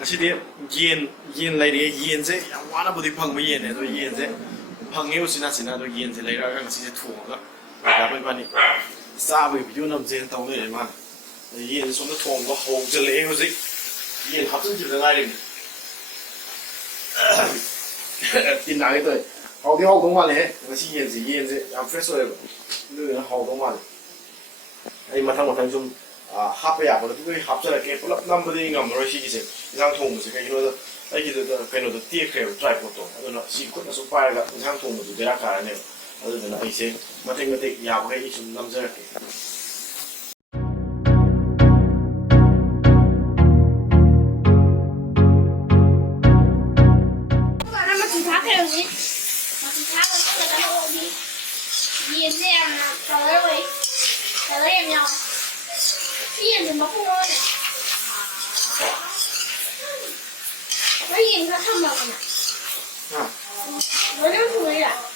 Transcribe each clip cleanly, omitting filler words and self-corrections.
ꯉꯁꯤꯗꯤ ꯌꯦꯟ ꯂꯩꯔꯦ ꯌꯦꯟꯁꯦ ꯌꯥꯝ ꯋꯥꯅꯕꯨꯗꯤ ꯐꯪꯕ ꯌꯦꯟꯅꯦ ꯑꯗꯣ ꯌꯦꯟꯁꯦ ꯐꯪꯉꯦ ꯎꯆꯤꯟ ꯑꯗꯣ ꯌꯦꯟꯁꯦ ꯂꯩꯔꯛꯑꯒ ꯉꯁꯤꯁꯦ ꯊꯣꯡꯉꯒ ꯕ꯭ꯔꯗꯔ ꯏꯕꯥꯅꯤ ꯆꯥꯕꯒꯤ ꯚꯤꯗꯤꯑꯣ ꯅꯝꯁꯦꯅ ꯇꯧ ꯂꯩꯔꯦ ꯃꯥꯅ ꯌꯦꯟꯁꯦ ꯁꯣꯝꯗ ꯊꯣꯡꯕ ꯍꯧꯖꯤꯜꯂꯛꯑꯦ ꯍꯧꯖꯤꯛ ꯌꯦꯟ ꯍꯥꯞꯆꯤꯟꯈꯤꯕꯗ ꯉꯥꯏꯔꯤꯕꯅꯤ ꯇꯤꯟ ꯅꯥꯒꯦ ꯇꯧꯋꯦ ꯍꯥꯎꯗꯤ ꯍꯥꯎꯗꯧ ꯃꯥꯜꯂꯦꯍꯦ ꯉꯁꯤ ꯌꯦꯟꯁꯦ ꯌꯥꯝ ꯐ꯭ꯔꯦꯁ ꯑꯣꯏꯌꯦꯕ ꯑꯗꯨꯗꯨꯅ ꯍꯥꯎꯗꯧ ꯃꯥꯜꯂꯦ ꯑꯩ ꯃꯊꯪ ꯁꯨꯝ ꯍꯥꯞꯄ ꯌꯥꯕꯗ ꯑꯗꯨꯒꯤ ꯍꯥꯞꯆꯔꯛꯀꯦ ꯄꯨꯂꯞ ꯅꯝꯕꯗꯤ ꯉꯝꯃꯔꯣꯏ ꯁꯤꯒꯤꯁꯦ ꯏꯟꯖꯥꯡ ꯊꯣꯡꯕꯁꯦ ꯀꯩꯒꯤꯅꯣꯗ ꯑꯩꯒꯤꯗꯨꯗ ꯀꯩꯅꯣꯗꯣ ꯇꯦꯛꯈ꯭ꯔꯦꯕ ꯇ꯭ꯔꯥꯏꯄꯣꯠꯇꯣ ꯑꯗꯨꯅ ꯁꯤ ꯈꯨꯠꯅꯁꯨ ꯄꯥꯏꯔꯒ ꯏꯟꯖꯥꯡ ꯊꯣꯡꯕꯁꯨ ꯕꯦꯔꯥ ꯀꯥꯔꯅꯦꯕ ꯑꯗꯨꯗꯨꯅ ꯑꯩꯁꯦ ꯃꯇꯦꯛ ꯌꯥꯕꯈꯩ ꯑꯩ ꯁꯨꯝ ꯅꯝꯖꯔꯛꯀꯦ 얘는 colorway, color이면 얘는 먹고는 왜 얘가 한 먹나? 뭐는 뭐야?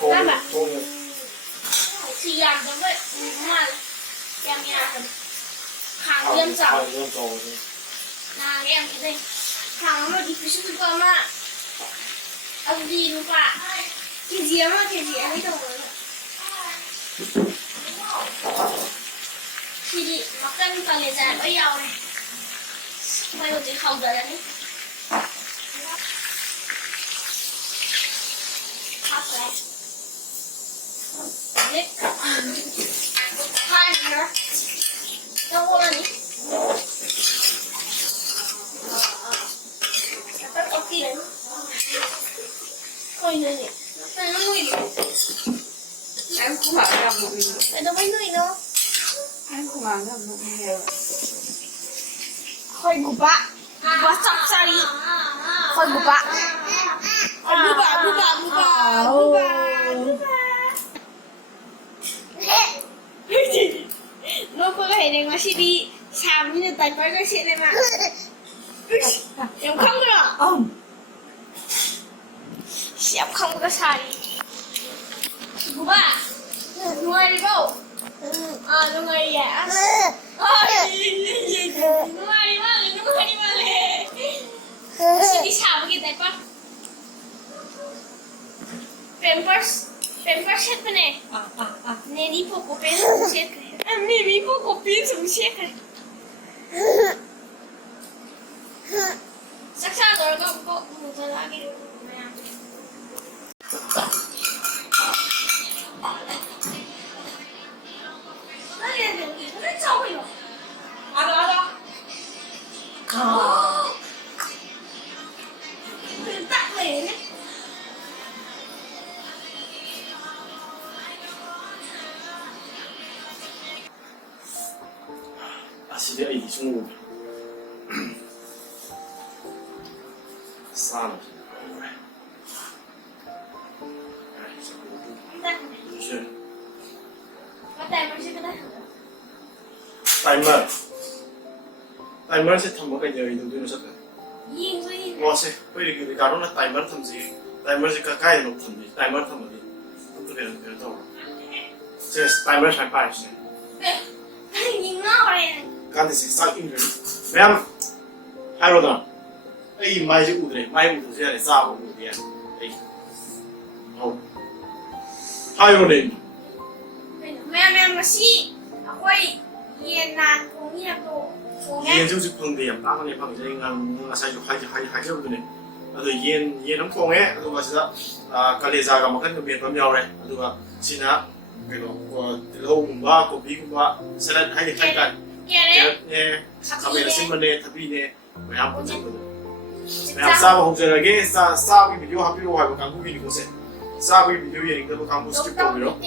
봐봐. thì làm giống vậy mà em hàng nghiêm trọng là em cái đây hàng nó đi phía trước cơ mà ông đi đúng không ạ cái gì ấy đâu rồi thì đi mặc cân còn để dài bây giờ này bây giờ chỉ không rồi đấy hot đấy đấy hai nữa đâu có này tất có kia đấy coi này này nó nuôi em cũng bảo làm một mình này đâu mấy nuôi đâu em cũng bảo làm một mình khơi của bạn và sắp xa đi khơi của bạn bú bà nó có cái này mà chị đi xàm như tay phải cái chuyện này mà em không được em không có xài bố bà ngoài đi đâu nó ngoài dạ ngoài đi mà lệ chị đi xàm cái tay phải Pampers set pa ne. Hindi po ko pin sung set. Mimi po ko pin sung set. Saksa dor ko po muta lagi. Ada. Tak leh. 아시죠? 이 중국 싸는 timer sẽ thầm một cái giờ đầu tiên nó sẽ sẽ bây giờ cái đó là timer thầm gì timer sẽ cái nó thầm gì timer thầm gì tôi cái đó sẽ timer phải phải sẽ 간데서 싹 인들 왜냐면 하로다 이 마이지 우드래 마이 우드 제가 싸고 우드야 에이 하요네 mẹ sĩ quay yên nàn cũng như đồ 얘 정식 펑데 양 따가네 펑 이제 nga 사이즈 하이지 우드네 아도 얘 너무 펑해 아도 마시다 칼레자가 막한 거 배범 야오래 아도가 지나 그리고 로움바 고비구바 샐러드 하이니 칼간 예, 카메라 신문에 답이네 왜안 보내거든. 그냥 싸고 홍절하게 싸고 비디오 하기로 하고 강국이 곳에 싸고 비디오 얘기도 강국 스킵 보고요.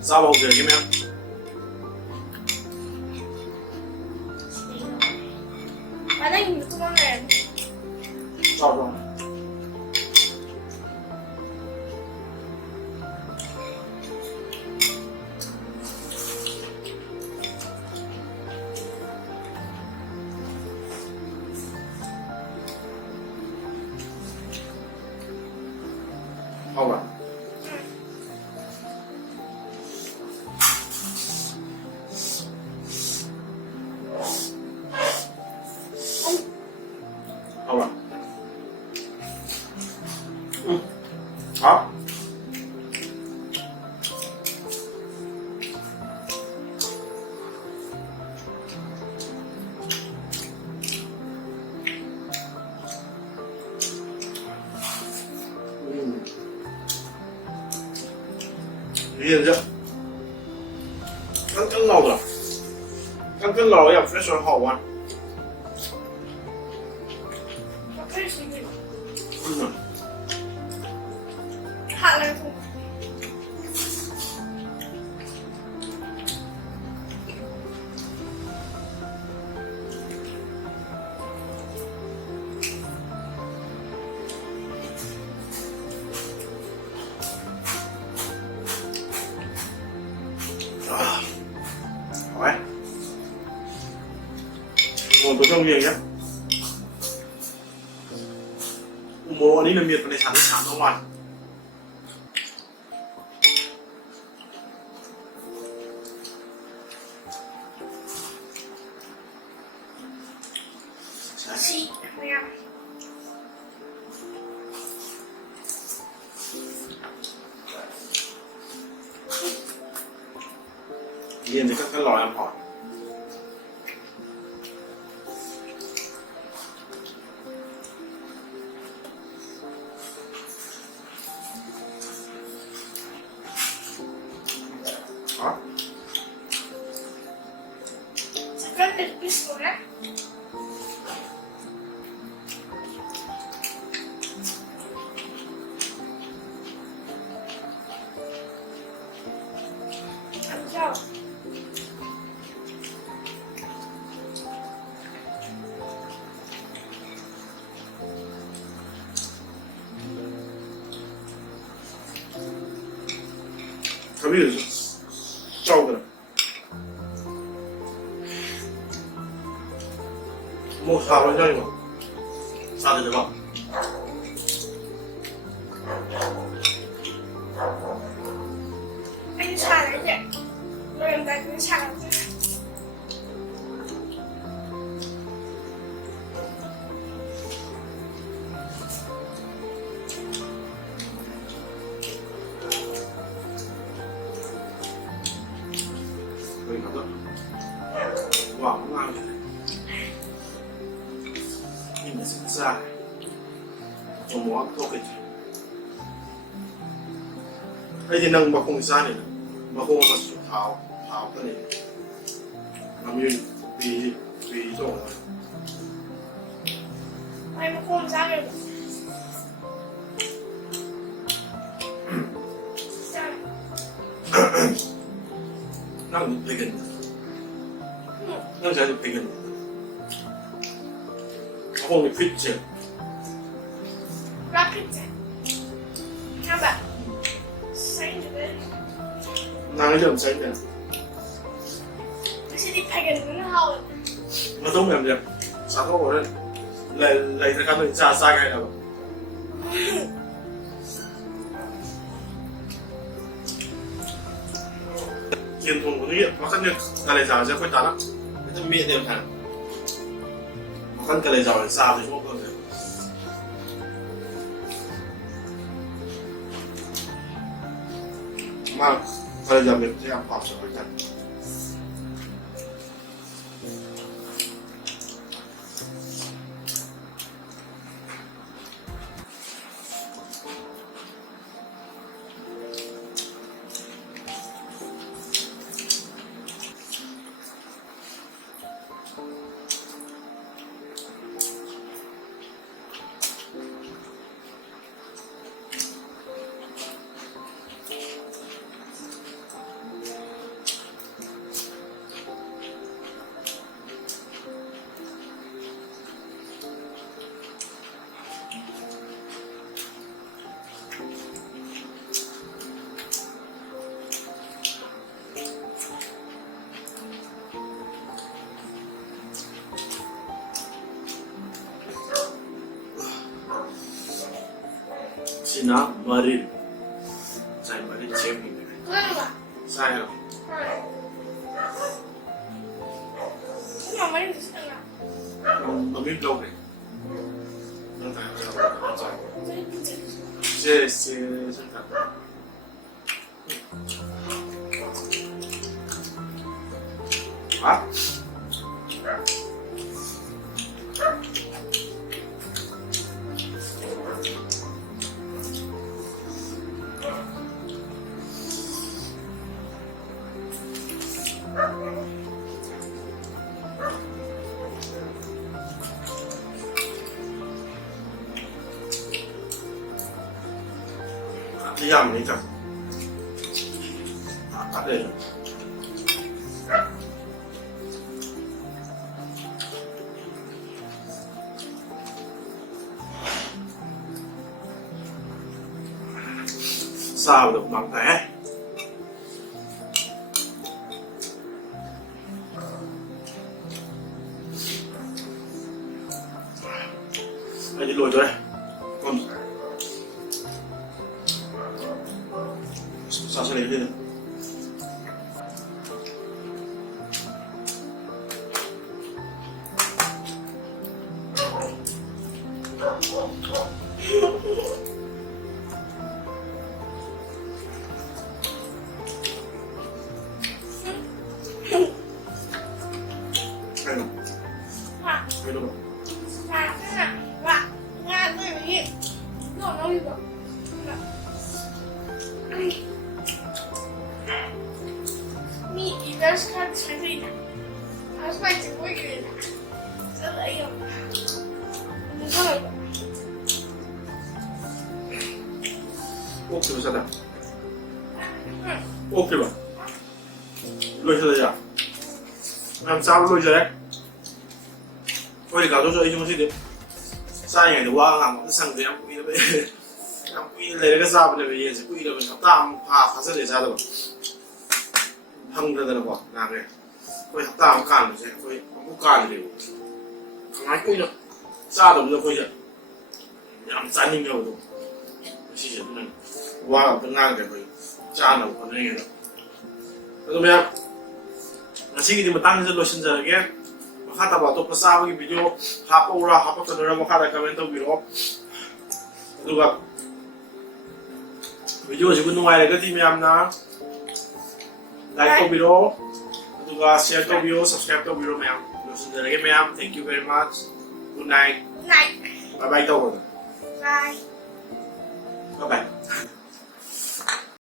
싸고 홍절하게 면 만약에 유튜브는 싸고 Alright. 얘는这刚捞的，刚捞的非常好玩。我可以吃这个，嗯，好了，啊，好哎，我不中意嘅。โมอันนี้มันมีในชั้น3ทั้งวัน七，怎么样？เย็นจะก็รอแล้วพอ这个是必须的。按照。他们也是照顾的冇茶了叫你们啥的对吧给你擦了一点，有人在给你擦了一点。可以好的哇那你们是不是啊怎么都可以ไอ้ที่นั่งมาคงซ่าเนี่ยมาคงมาสุดเท้าก็เนี่ยมันมีปีโจ้เลย 哎，我给我们家人。下来。นั่งเพลกันนั่งใช้เพลกันเขาคงมีฟิตเจ็บ Rocket。看吧。ใส่这个。 นางเริ่มใช้เนี่ย 可是你拍个很好。 มาต้องแบบเนี่ยสาธุเลยเลยจะทำเป็นจ่าซ่าไงล่ะเขียนทุนคนนี้มาขั้นเนี่ยอะไรจ่าจะค่อยตัดละไม่ต้องมีเดียวกันมาขั้นกันเลยจ่าเลยซาไปช่วงก่อนเลยมากันเลยจ่าเป็นที่อ่างความสวยกันชินะมารินใช่มารินเชฟนี่ 对了。 ใช่ครับ 你妈妈你是哪？ มันไม่ตรงเลยนั่นแต่เราใช่ 这不真实。เจเซใช่ครับอ่ะ 이 양이니까 까대죠. 싸우도 막대. 아니 lùi rồi đây còn sao sẽ lấy lên được hay không 와, hay đâu 와, 와, 와, 너 여기, 너 이거. Mi, das kann sein. Das weiß ich wirklich. Das ist ja. Das ist 꼭 들어서다 꼭 들어 lùi cho đây làm sao lùi cho đấy thôi thì cả tôi cho ấy chúng gì được sai ngày thì qua làm cái sang thì em quy đấy em quy lấy cái dao này về sẽ quy được mình tam phá sẽ để ra được hăng ra được không làm này quay tam cản sẽ quay không cản được không ai quy được ra được rồi quay được làm sao nhưng nhiều được chỉ là mình qua ở bên ngang để mình cha nào còn đây nữa 그러면 지금 땅에서 놓으신 자에게 하다 봐도 그 싸우기 비디오 하포라 하포터 너라고 하다 가면 또 비로 누가 비디오 지금 누가에 그 팀이 없나 like 또 비로 누가 share 또 비로 subscribe 또 비로 매am 놓으신 자에게 매am thank you very much good night này. bye bye 또 Bye. bye bye